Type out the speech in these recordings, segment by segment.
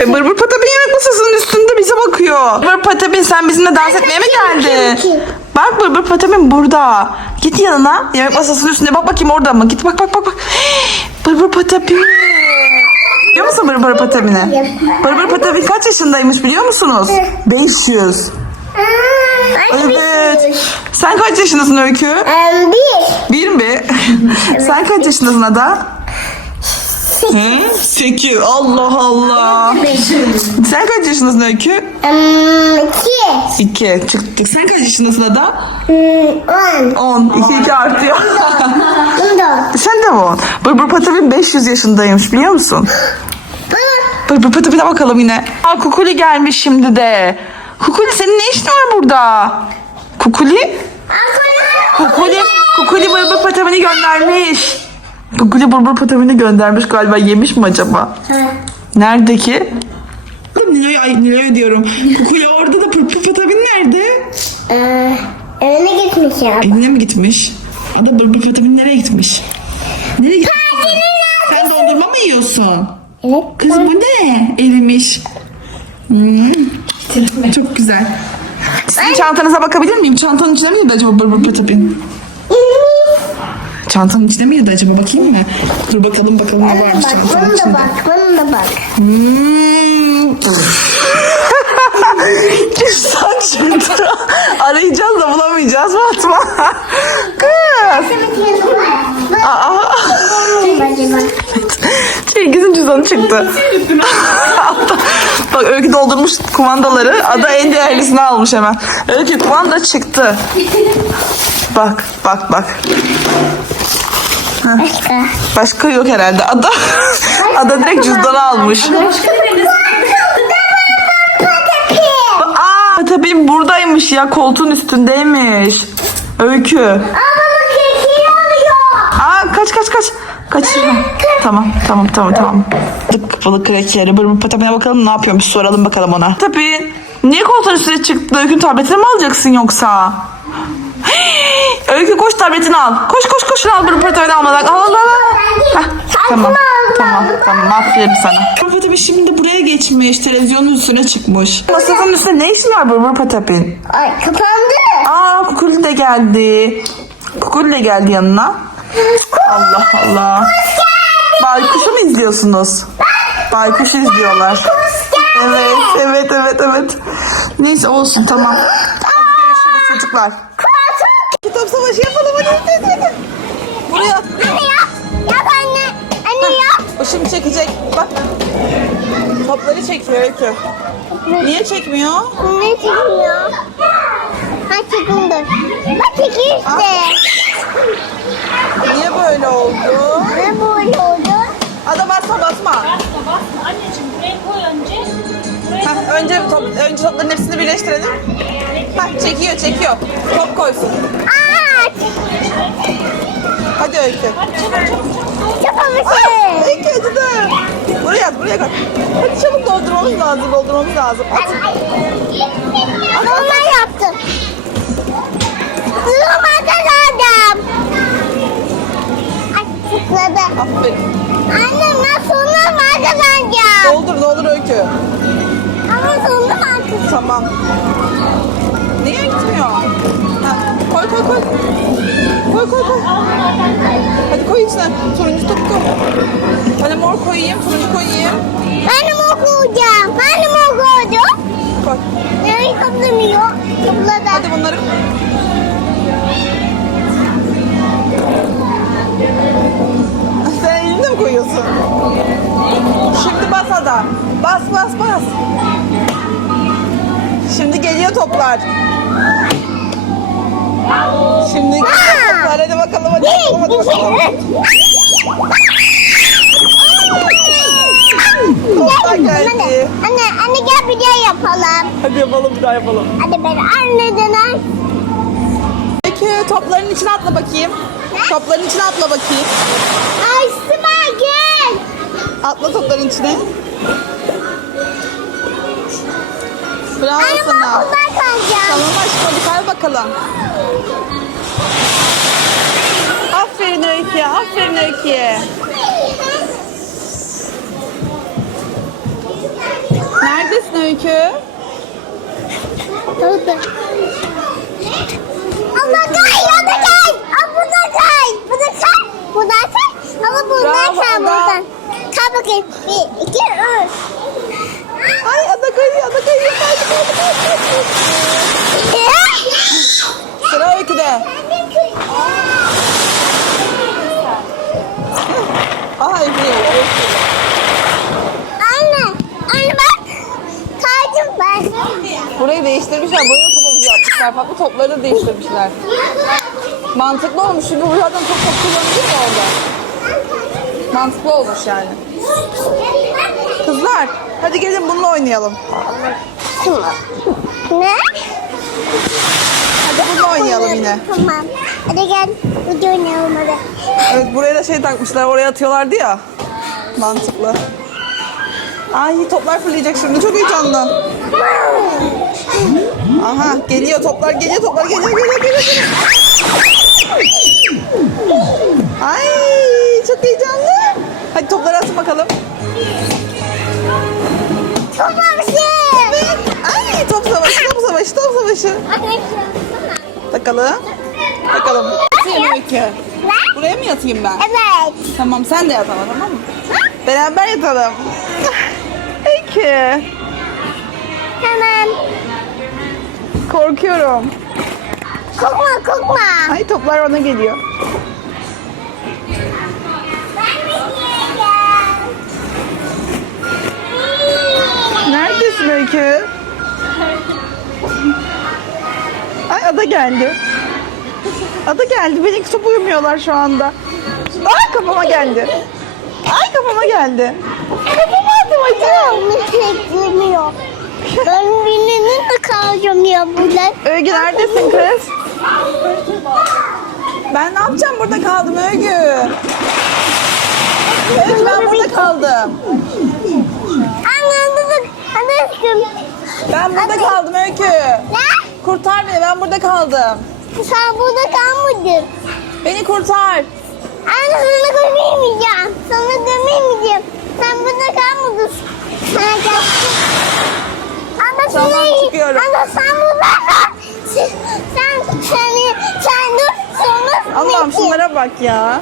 Bırbır Patapin yemek masasının üstünde bize bakıyor. Bırbır Patapin sen bizimle dans etmeye mi geldin? Bak Bırbır Patapin burada. Git yanına. Yemek masasının üstünde bak bakayım orada mı? Git bak bak bak bak. Bırbır Patapin. Biliyor musun Bırbır Patapin'i? Bırbır Patapin kaç yaşındaymış biliyor musunuz? 500. Evet. Sen kaç yaşındasın Öykü? Bir. Bir mi? Sen kaç yaşındasın Ada? Hı? Sekiz. Allah Allah. Sen kaç yaşındasın Öykü? Um, iki. Çıktık. Sen kaç yaşındasın Ada? Hmm, on. İki iki artıyor. Sen de mi on? Bırbır Patapin 500 yaşındaymış biliyor musun? Bırbır Patapin'e bakalım yine. Aa Kukuli gelmiş şimdi de. Kukuli senin ne işin var burada? Kukuli? Kukuli, Kukuli Bırbır Patapin'i göndermiş. Kukuli Bırbır Patapin'i göndermiş galiba. Yemiş mi acaba? Nerede ki? Nilo'yu, ay Nilo'yu diyorum. Kukuli orada da Bırbır Patapin nerede? Ee, evine gitmiş ya. Evine mi gitmiş? Ada Bırbır Patapin nereye gitmiş? Nereye gitmiş? Sen dondurma mı yiyorsun? Evet. Kız bu ne? Erimiş. Hmm. Çok güzel. Sizin çantanıza bakabilir miyim? Çantanın içinde miydi acaba Bırbır Patapin? Çantanın içinde miydi acaba? Bakayım mı? Dur bakalım bakalım ne varmış Bak çantanın da içinde. bak. Bana da bak. Hmm. Cüzdan çıktı. Arayacağız da bulamayacağız Fatma. Kız. Aa. Çeyiz'in cüzdanı çıktı. Bak Öykü doldurmuş kumandaları. Ada en değerlisini almış hemen. Öykü kumanda çıktı. Bak bak bak. Başka. Başka yok herhalde. Ada Ada direkt cüzdanı almış. Aa tabii buradaymış ya koltuğun üstündeymiş. Öykü. Aa kaç kaç kaç. Kaçırma. Tamam tamam tamam tamam. Kapalı krekeri. Bırmı patapine bakalım ne yapıyormuş soralım bakalım ona. Tabii. Niye koltuğun üstüne çıktı? Öykü'nün tabletini mi alacaksın yoksa? Öykü koş tabletini al. Koş koş koş al bırmı patapine almadan. Al al al. Heh, tamam tamam tamam aferin sana. Patapin şimdi buraya geçmiş. Televizyonun üstüne çıkmış. Masanın üstünde ne işin var bırmı patapin? Ay kapandı. Aa Kukuli de geldi. Kukuli de geldi yanına. Allah Allah. Baykuş'u mu izliyorsunuz? Baykuş izliyorlar. Evet, evet, evet, evet. Neyse olsun tamam. Hadi görüşürüz çocuklar. Kitap savaşı yapalım hadi. hadi, hadi. Buraya. Anne yap. Yap anne. Anne yap. O şimdi çekecek. Bak. Topları çekiyor Öykü. Niye çekmiyor? Ne çekiyor? Ha çekin dur. Bak çekiyor işte. Niye böyle oldu? Ne böyle oldu? Ada basma basma. Basma basma anneciğim buraya koy önce. Buraya Heh, önce top, önce topların hepsini birleştirelim. Heh, çekiyor çekiyor. Top koysun. Aa Hadi Öykü. çapamışım. Öykü acıdı. Buraya at buraya koy. Hadi çabuk doldurmamız lazım doldurmamız lazım. At. Normal yaptım. Normal kazandım. Ay tıkladı. Aferin. Anne sonuna var kazanacağım. Doldur doldur Öykü. Ama var kazanacağım. Tamam. Niye gitmiyor? Heh, koy koy koy. Koy koy koy. Hadi koy içine. Turuncu topu koy. Hadi mor koyayım, turuncu koyayım. Ben de mor koyacağım. Ben de mor koyacağım. Koy. Nereye toplamıyor? Topladı. Hadi bunları. Sen elinde mi koyuyorsun? Şimdi bas Ada. Bas bas bas. Geliyor toplar. Şimdi geliyor toplar. Hadi bakalım hadi bakalım hadi bakalım. Toplar geldi. Anne, anne, anne gel bir daha yapalım. Hadi yapalım bir daha yapalım. Hadi ben anneden al. Peki topların içine atla bakayım. Topların içine atla bakayım. Ay Sıma gel. Atla topların içine. Bravo Anne sana. kalacağım. Tamam aşkım hadi kay bakalım. Aferin Öykü'ye, aferin Öykü'ye. Neredesin Öykü? Oldu. Ama kay, ama kay. Ama bu da kay. Bu da kay. Bu da kay. Ama Bravo, kay Ada. buradan. Kay bakayım. Bir, iki, üç. Ay ada kayıyor ada kayıyor. Kaydı kaydı kaydı. Sıra Öykü'de. Öykü geliyor. Anne, anne bak. Kaydım ben. Burayı değiştirmişler. Buraya havuzu yapmışlar. Farklı topları değiştirmişler. Mantıklı olmuş. Çünkü bu zaten çok top kullanılıyor ya orada. Mantıklı olmuş yani. Kızlar hadi gelin bununla oynayalım. Ne? Hadi bununla oynayalım yine. Tamam. Hadi gel. Video oynayalım hadi. Evet buraya da şey takmışlar oraya atıyorlardı ya. Mantıklı. Ay toplar fırlayacak şimdi çok heyecanlı. Aha geliyor toplar geliyor toplar geliyor geliyor geliyor. geliyor. Ay çok heyecanlı. Hadi topları atın bakalım. Topamışım. Ay top savaşı top savaşı top savaşı. Bakalım. Bakalım. Yatayım Öykü. Buraya mı yatayım ben? Evet. Tamam sen de yat ama tamam mı? Beraber yatalım. Öykü. Tamam. Korkuyorum. Korkma korkma. Ay toplar bana geliyor. Öykü? Ay ada geldi. Ada geldi. Beni top uyumuyorlar şu anda. Ay kafama geldi. Ay kafama geldi. Kafama attım acı. Beklemiyor. Ben birinin de kalacağım ya burada. Öykü neredesin kız? Ben ne yapacağım burada kaldım Öykü? Öykü ben burada kaldım. Anladım. Ben burada kaldım Öykü. Ne? Kurtar beni ben burada kaldım. Sen burada kalmadın. Beni kurtar. Anne sana gömeyemeyeceğim. Sana gömeyemeyeceğim. Sen burada kalmadın. Sana gel. Ama Tamam, sana- çıkıyorum. Ama sen burada kal. Sen, sen, seni, sen dur. Sonra Allah'ım şunlara bak ya.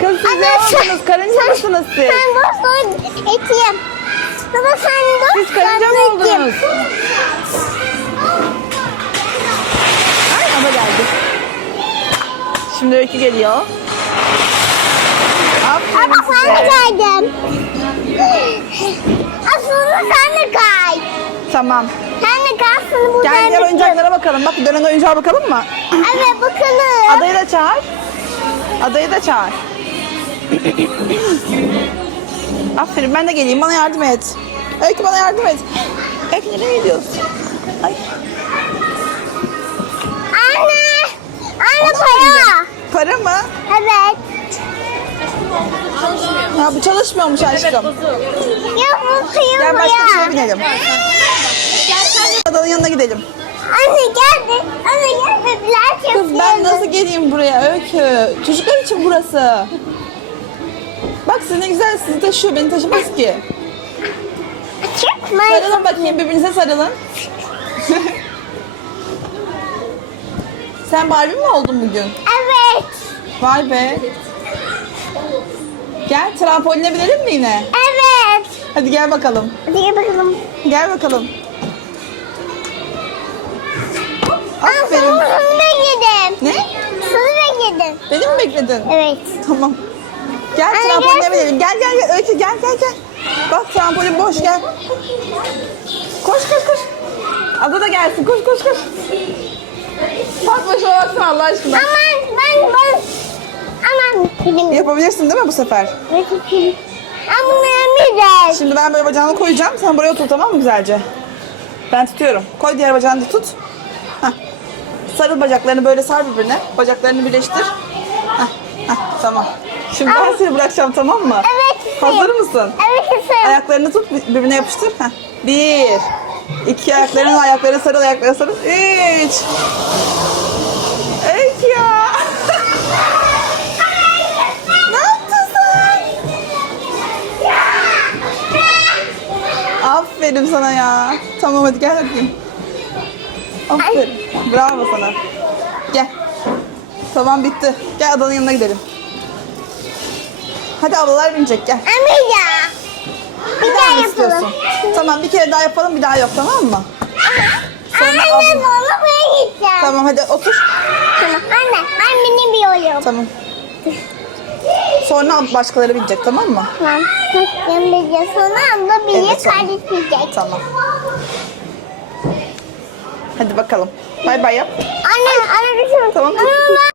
Kız siz ne oldunuz? Karınca mısınız siz? Sen dur sonra Ama sen dur. Siz karınca ben mı oldunuz? Ay ama geldi. Şimdi Öykü geliyor. Aferin Ama sen de size. kaydın. Aslında sen de kay. Tamam. Sen de kay. Aslında buradan Gel diğer oyuncaklara bakalım. Bak dönen oyuncağa bakalım mı? Evet bakalım. Adayı da çağır. Adayı da çağır. Aferin ben de geleyim bana yardım et. Öykü bana yardım et. Öykü nereye gidiyorsun? Ay. Anne. Anne para. Para mı? Evet. Ha bu çalışmıyormuş aşkım. Ya bu Gel kıyım başka bir şeye binelim. Adanın yanına gidelim. Anne geldi. Anne gel bebeler Kız ben nasıl geleyim buraya Öykü? Çocuklar için burası. Bak siz ne güzel sizi taşıyor beni taşımaz ki. Çıkma. Sarılın bakayım birbirinize sarılın. Sen Barbie mi oldun bugün? Evet. Vay be. Gel trampoline binelim mi yine? Evet. Hadi gel bakalım. Hadi gel bakalım. Gel bakalım. Aferin. Sana bekledim. Ne? Sana bekledim. Beni mi bekledin? Evet. Tamam. Gel Anne, trampoline gel. binelim. Gel gel gel. Öykü gel gel gel. Bak trampolin boş gel. Koş koş koş. Ada da gelsin. Koş koş koş. Fatma şuna baksana Allah aşkına. Aman ben ben. Aman benim. Yapabilirsin değil mi bu sefer? Ama güzel. Şimdi ben böyle bacağını koyacağım. Sen buraya otur tamam mı güzelce? Ben tutuyorum. Koy diğer bacağını da tut. Hah. Sarıl bacaklarını böyle sar birbirine. Bacaklarını birleştir. Hah, hah, tamam. Şimdi ben seni bırakacağım tamam mı? Evet. Hazır mısın? Evet. Ayaklarını tut birbirine yapıştır. Heh. Bir. İki ayaklarını ayaklarını sarıl ayaklarını sarıl. Üç. Öykü ya. ne yaptın sen? Aferin sana ya. Tamam hadi gel bakayım. Aferin. Bravo sana. Gel. Tamam bitti. Gel adanın yanına gidelim. Hadi ablalar binecek gel. Anne ya. Bir Bir daha mı yapalım. istiyorsun? Tamam bir kere daha yapalım bir daha yok tamam mı? Sonra Anne abla- onu buraya gideceğim. Tamam hadi otur. Tamam. Anne ben biniyorum. Tamam. Sonra başkaları binecek tamam mı? Tamam. Ben. Sonra abla biniyor. Evet, tamam. kardeş binecek. Tamam. Hadi bakalım. Bay bay yap. Anne, anne düşün. Tamam. Anne,